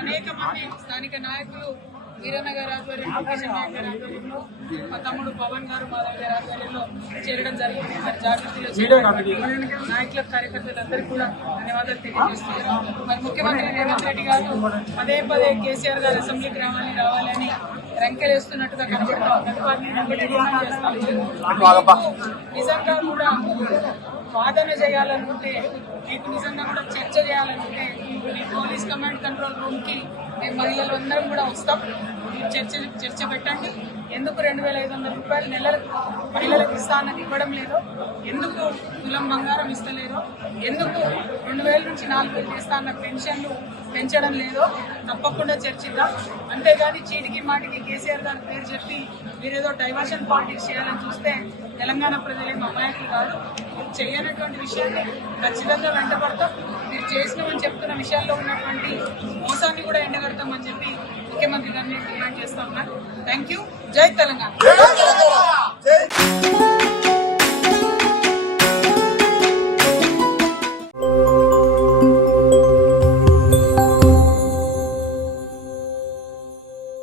అనేక మంది స్థానిక నాయకులు వీరన్న గారి ఆధ్వర్యంలో, కిషన్ నాయక్ గారి ఆధ్వర్యంలో, మా తమ్ముడు పవన్ గారు మాధవ్ గారి ఆధ్వర్యంలో చేరడం జరిగింది. మరి జాగృతిలో నాయకుల కార్యకర్తలందరికీ కూడా ధన్యవాదాలు తెలియజేస్తున్నారు. మరి ముఖ్యమంత్రి రేవంత్ రెడ్డి గారు పదే పదే కేసీఆర్ గారు అసెంబ్లీకి రావాలని రంకెలేస్తున్నట్టుగా కనబడుతుంది. నిజంగా కూడా వాదన చేయాలనుకుంటే, మీకు నిజంగా కూడా చర్చ చేయాలనుకుంటే మీ పోలీస్ కమాండ్ కంట్రోల్ రూమ్ కి మేము మహిళలు అందరం కూడా వస్తాం. చర్చ పెట్టండి. ఎందుకు 2,500 రూపాయలు నెలలకు మహిళలకు ఇస్తానని ఇవ్వడం లేదో, ఎందుకు తులం బంగారం ఇస్తలేదో, ఎందుకు 2,000 నుంచి 4,000 ఇస్తాన్న పెన్షన్లు పెంచడం లేదో తప్పకుండా చర్చిద్దాం. అంతేగాని చీటికి మాటికి కేసీఆర్ గారి పేరు చెప్పి మీరేదో డైవర్షన్ పాలిటిక్స్ చేయాలని చూస్తే తెలంగాణ ప్రజలేం అమాయకులు కాదు. మీరు చేయనటువంటి విషయాన్ని ఖచ్చితంగా వెంటబడతాం. మీరు చేసినామని చెప్తున్న విషయాల్లో ఉన్నటువంటి మోసాన్ని కూడా ఎండగడతామని చెప్పి ముఖ్యమంత్రి గారిని డిమాండ్ చేస్తా ఉన్నారు. Thank you. జై తెలంగాణ.